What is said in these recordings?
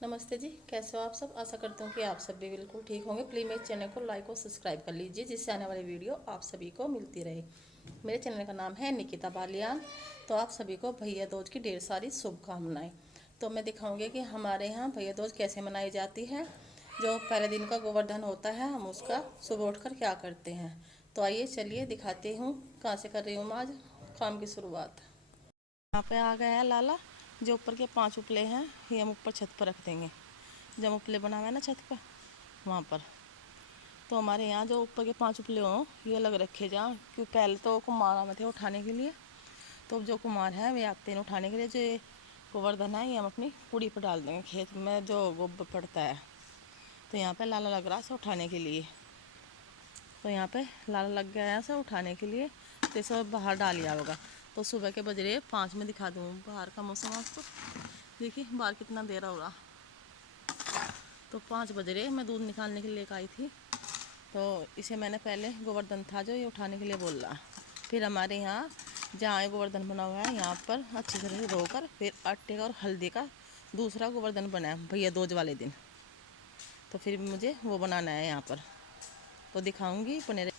नमस्ते जी, कैसे हो आप सब। आशा करती हूँ कि आप सब भी बिल्कुल ठीक होंगे। प्लीज़ मेरे चैनल को लाइक और सब्सक्राइब कर लीजिए, जिससे आने वाली वीडियो आप सभी को मिलती रहे। मेरे चैनल का नाम है निकिता बालियान। तो आप सभी को भैया दूज की ढेर सारी शुभकामनाएं। तो मैं दिखाऊंगी कि हमारे यहाँ भैया दूज कैसे मनाई जाती है। जो पहले दिन का गोवर्धन होता है, हम उसका सुबह उठकर क्या करते हैं। तो आइए चलिए दिखाती हूँ कहाँ से कर रही हूँ मैं आज काम की शुरुआत। यहाँ पे आ गया है लाला। जो ऊपर के 5 उपले हैं ये हम ऊपर छत पर रख देंगे। जब उपले बना हुआ है ना छत पर, वहाँ पर तो हमारे यहाँ जो ऊपर के 5 उपले हों ये अलग रखे जाएं, क्योंकि पहले तो कुम्हार आए थे उठाने के लिए। तो अब जो कुम्हार है वे आते हैं उठाने के लिए। जो ये गोवर्धन है ये हम अपनी कुड़ी पर डाल देंगे, खेत में जो गोबर पड़ता है। तो यहाँ पे लाला लग रहा है इसे उठाने के लिए। तो यहाँ पे लाला लग गया है इसे उठाने के लिए। तो इसे बाहर डाल लिया होगा। तो सुबह के बज रहे 5 में दिखा दूँ बाहर का मौसम। आज तो देखिए बाहर कितना देर हो रहा। तो 5 बज रहे, मैं दूध निकालने के लिए आई थी। तो इसे मैंने पहले गोवर्धन था जो ये उठाने के लिए बोल रहा। फिर हमारे यहाँ जहाँ गोवर्धन बना हुआ है यहाँ पर अच्छी तरह से धोकर फिर आटे का और हल्दी का दूसरा गोवर्धन बना है भैया दूज वाले दिन। तो फिर मुझे वो बनाना है यहाँ पर, तो दिखाऊंगी पनीर।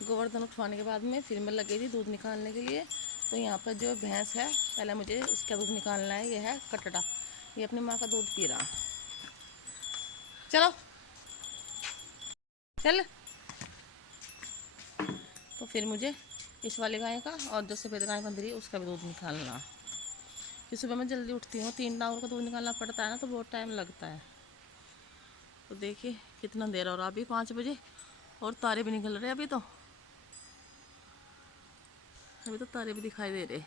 गोवर्धन उठवाने के बाद में फिर मैं लगी थी दूध निकालने के लिए। तो यहाँ पर जो भैंस है पहले मुझे उसका दूध निकालना है। ये है कटड़ा, ये अपनी माँ का दूध पी रहा। चलो चल। तो फिर मुझे इस वाली गाय का और जो सफ़ेद गाय बंध रही है उसका भी दूध निकालना। फिर सुबह मैं जल्दी उठती हूँ, 3 टावर का दूध निकालना पड़ता है ना, तो बहुत टाइम लगता है। तो देखिए कितना देर हो रहा, अभी 5 बजे और तारे भी निकल रहे। अभी तो तारे भी दिखाई दे रहे।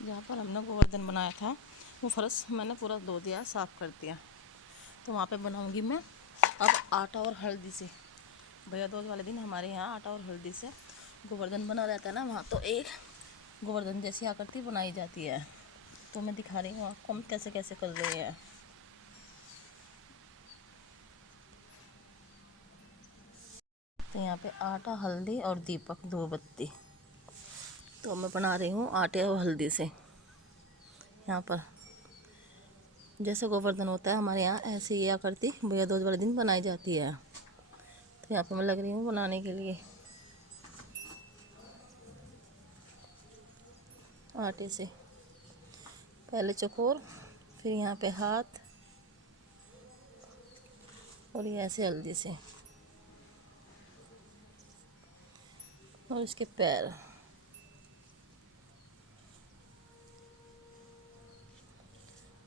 जहाँ पर हमने गोवर्धन बनाया था वो फर्श मैंने पूरा धो दिया, साफ़ कर दिया। तो वहाँ पे बनाऊँगी मैं अब आटा और हल्दी से। भैया दूज वाले दिन हमारे यहाँ आटा और हल्दी से गोवर्धन बना रहता है ना, वहाँ तो एक गोवर्धन जैसी आकृति बनाई जाती है। तो मैं दिखा रही हूँ आपको हम कैसे कैसे कर रहे हैं। तो यहाँ पे आटा, हल्दी और दीपक, 2 बत्ती। तो मैं बना रही हूँ आटे और हल्दी से। यहाँ पर जैसे गोवर्धन होता है हमारे यहाँ ऐसे ही आकृति भैया दूज वाले दिन बनाई जाती है। तो यहाँ पे मैं लग रही हूँ बनाने के लिए आटे से। पहले चकोर, फिर यहाँ पे हाथ और ये ऐसे हल्दी से, और इसके पैर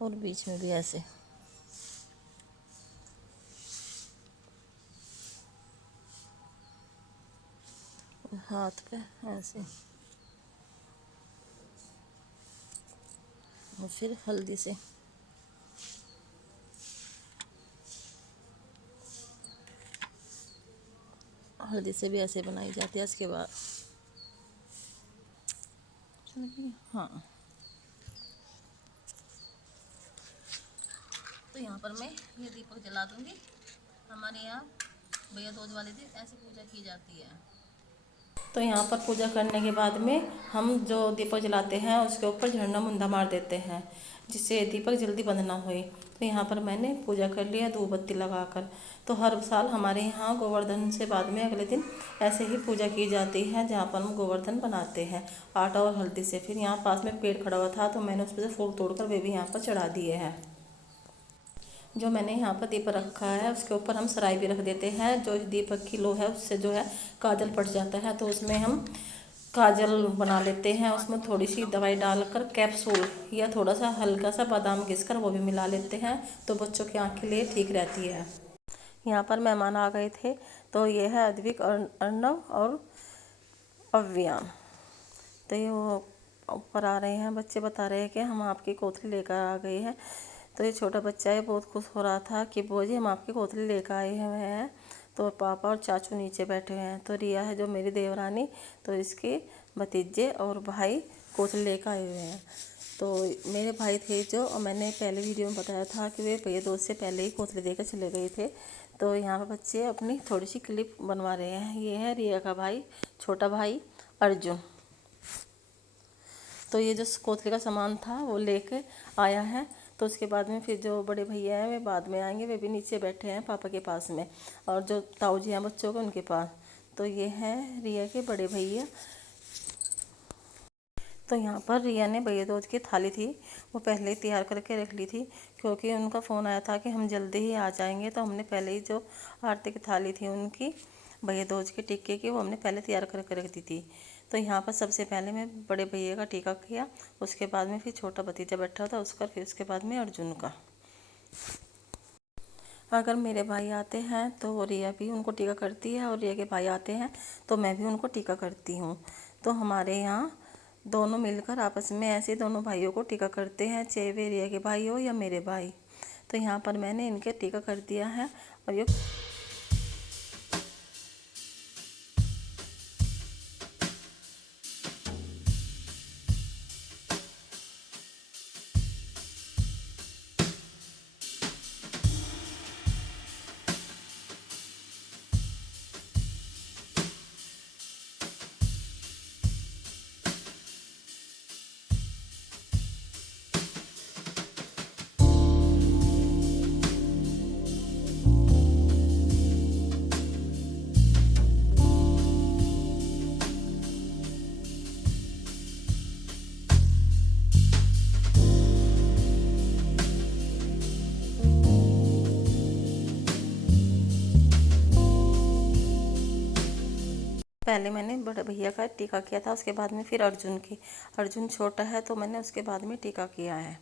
और बीच में भी ऐसे। और हाथ पे ऐसे, और फिर हल्दी से। हल्दी से भी ऐसे बनाई जाती है। इसके बाद हाँ, तो यहाँ पर मैं ये दीपक जला दूंगी। हमारे यहाँ भैया दूज वाले दिन ऐसे पूजा की जाती है। तो यहाँ पर पूजा करने के बाद में हम जो दीपक जलाते हैं उसके ऊपर झंडा मुंदा मार देते हैं, जिससे दीपक जल्दी बंद ना होए। तो यहाँ पर मैंने पूजा कर लिया धूप बत्ती लगाकर। तो हर साल हमारे यहाँ गोवर्धन से बाद में अगले दिन ऐसे ही पूजा की जाती है, जहाँ पर हम गोवर्धन बनाते हैं आटा और हल्दी से। फिर यहाँ पास में पेड़ खड़ा हुआ था तो मैंने उस पर से फूल तोड़कर वे भी यहाँ पर चढ़ा दिए हैं। जो मैंने यहाँ पर दीपक रखा है उसके ऊपर हम सराय भी रख देते हैं। जो इस दीपक की लो है उससे जो है काजल पड़ जाता है, तो उसमें हम काजल बना लेते हैं। उसमें थोड़ी सी दवाई डालकर कैप्सूल या थोड़ा सा हल्का सा बादाम घिसकर वो भी मिला लेते हैं, तो बच्चों की आँख के लिए ठीक रहती है। यहाँ पर मेहमान आ गए थे, तो ये है अद्विक और अर्णव और अव्याम। तो ये वो ऊपर आ रहे हैं, बच्चे बता रहे हैं कि हम आपकी कोथली लेकर आ गए हैं। तो ये छोटा बच्चा है बहुत खुश हो रहा था कि बुआ जी हम आपकी कोथली लेकर आए हुए हैं। तो पापा और चाचू नीचे बैठे हुए हैं। तो रिया है जो मेरी देवरानी, तो इसके भतीजे और भाई कोथली लेकर आए हुए हैं। तो मेरे भाई थे जो, और मैंने पहले वीडियो में बताया था कि वे भैया दूज से पहले ही कोथली देकर चले गए थे। तो यहाँ पर बच्चे अपनी थोड़ी सी क्लिप बनवा रहे हैं। ये है रिया का भाई, छोटा भाई अर्जुन। तो ये जो कोतले का सामान था वो लेके आया है। तो उसके बाद में फिर जो बड़े भैया हैं वे बाद में आएंगे, वे भी नीचे बैठे हैं पापा के पास में, और जो ताऊ जी हैं बच्चों के उनके पास। तो ये हैं रिया के बड़े भैया। तो यहाँ पर रिया ने भैया दूज की थाली थी वो पहले ही तैयार करके रख ली थी, क्योंकि उनका फ़ोन आया था कि हम जल्दी ही आ जाएंगे। तो हमने पहले ही जो आरती की थाली थी उनकी भैया दूज के टिक्के की वो हमने पहले तैयार करके रख दी थी। तो यहाँ पर सबसे पहले मैं बड़े भैया का टीका किया, उसके बाद में फिर छोटा भतीजा बैठा था उसका, फिर उसके बाद में अर्जुन का। अगर मेरे भाई आते हैं तो रिया भी उनको टीका करती है, और रिया के भाई आते हैं तो मैं भी उनको टीका करती हूँ। तो हमारे यहाँ दोनों मिलकर आपस में ऐसे दोनों भाइयों को टीका करते हैं, चाहे वे रिया के भाई हो या मेरे भाई। तो यहाँ पर मैंने इनके टीका कर दिया है। और ये पहले मैंने बड़े भैया का टीका किया था, उसके बाद में फिर अर्जुन की। अर्जुन छोटा है तो मैंने उसके बाद में टीका किया है।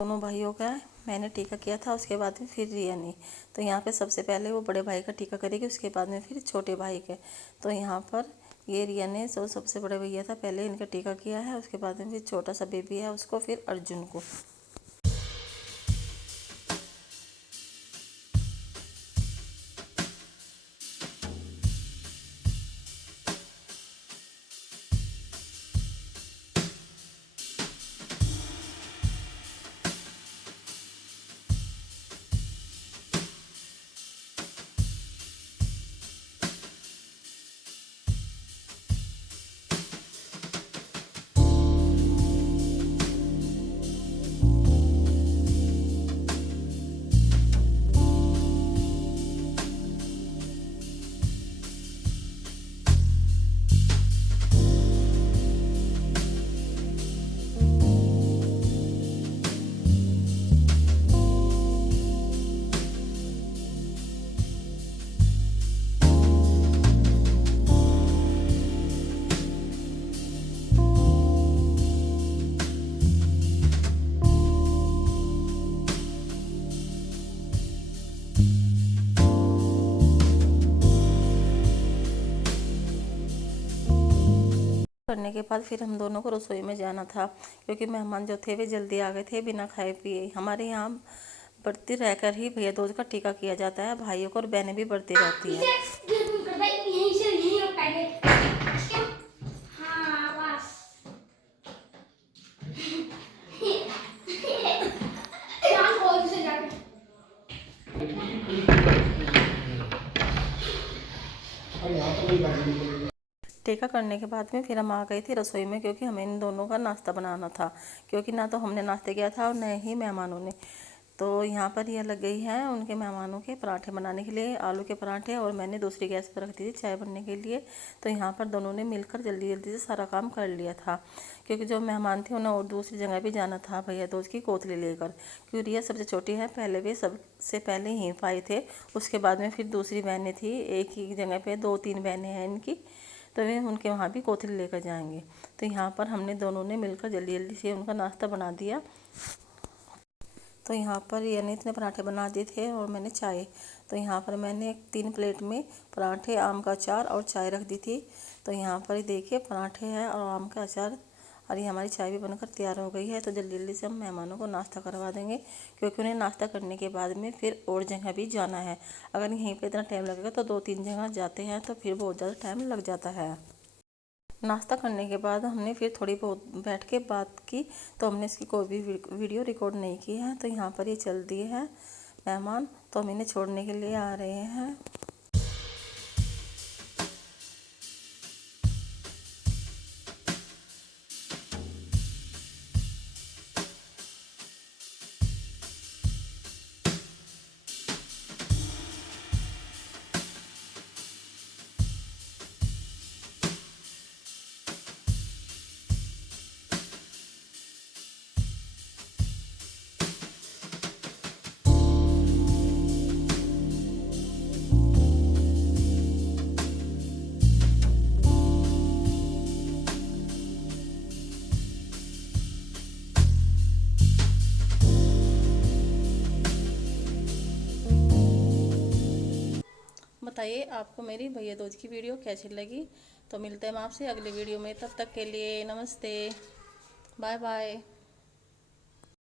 दोनों भाइयों का मैंने टीका किया था, उसके बाद में फिर रिया ने। तो यहाँ पे सबसे पहले वो बड़े भाई का टीका करेगी, उसके बाद में फिर छोटे भाई के। तो यहाँ पर ये रिया ने जो सबसे बड़े भैया था पहले इनका टीका किया है, उसके बाद में फिर छोटा सा बेबी है उसको, फिर अर्जुन को। करने के बाद फिर हम दोनों को रसोई में जाना था, क्योंकि मेहमान जो थे वे जल्दी आ गए थे बिना खाए पिए। हमारे यहाँ बढ़ती रहकर ही भैया दूज का टीका किया जाता है, भाइयों को और बहनें भी बढ़ती रहती हैं। टीका करने के बाद में फिर हम आ गए थे रसोई में, क्योंकि हमें इन दोनों का नाश्ता बनाना था, क्योंकि ना तो हमने नाश्ते किया था और न ही मेहमानों ने। तो यहाँ पर यह लग गई है उनके मेहमानों के पराठे बनाने के लिए, आलू के पराठे, और मैंने दूसरी गैस पर रख दी थी चाय बनने के लिए। तो यहाँ पर दोनों ने मिलकर जल्दी जल्दी से सारा काम कर लिया था, क्योंकि जो मेहमान थे उन्हें और दूसरी जगह भी जाना था भैया दूज की कोतली लेकर। क्योंकि रिया सबसे छोटी है, पहले वे सबसे पहले ही पाए थे, उसके बाद में फिर दूसरी बहनें थी, एक ही जगह पर 2-3 बहनें हैं इनकी, तो वे उनके वहाँ भी कोतली लेकर जाएंगे। तो यहाँ पर हमने दोनों ने मिलकर जल्दी जल्दी से उनका नाश्ता बना दिया। तो यहाँ पर यानी इतने पराठे बना दिए थे और मैंने चाय। तो यहाँ पर मैंने 3 प्लेट में पराठे, आम का अचार और चाय रख दी थी। तो यहाँ पर देखिए पराठे हैं और आम का अचार, और ये हमारी चाय भी बनकर तैयार हो गई है। तो जल्दी जल्दी से हम मेहमानों को नाश्ता करवा देंगे, क्योंकि उन्हें नाश्ता करने के बाद में फिर और जगह भी जाना है। अगर यहीं पर इतना टाइम लगेगा तो 2-3 जगह जाते हैं तो फिर बहुत ज़्यादा टाइम लग जाता है। नाश्ता करने के बाद हमने फिर थोड़ी बहुत बैठ के बात की, तो हमने इसकी कोई भी वीडियो रिकॉर्ड नहीं की है। तो यहाँ पर ये चल दिए हैं मेहमान, तो हम इन्हें छोड़ने के लिए आ रहे हैं। बताइए आपको मेरी भैया दूज की वीडियो कैसी लगी। तो मिलते हैं हम आपसे अगली वीडियो में, तब तक के लिए नमस्ते, बाय बाय।